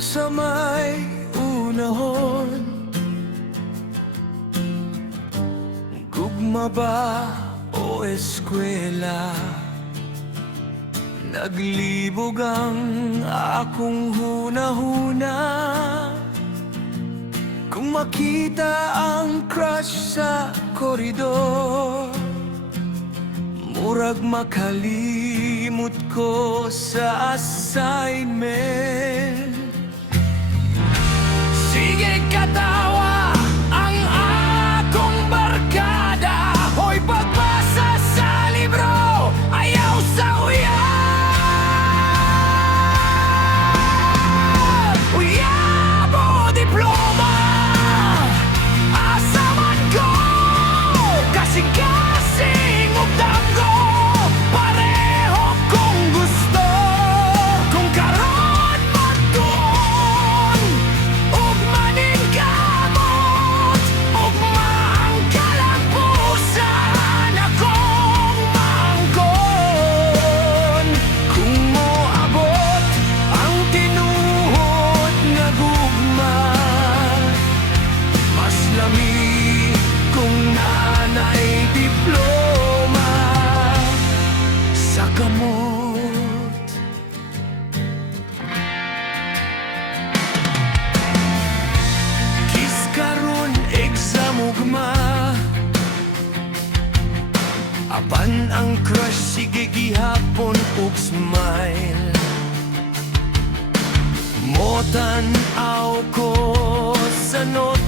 sa may unahon, gugma ba o eskwela, naglibog ang akong hunahuna. Kung makita ang crush sa koridor, murag makalimot ko sa assignment. Sige katawa ang akong barkada, hoy pagbasa sa libro, ayaw sa uyab. Uyab o diploma, asa man ko, kasing-kasing ug danggo, pareho kong gusto. Kung karon magtuon ug maningkamot, ugma ang kalampusan akong manggon. Kung moabot ang tinuod nga gugma, mas lami kung nanay diploma sa kamot. Kiss karon exam ugma, apan ang crush sige gihapon ug smile. Motan-aw ko sa not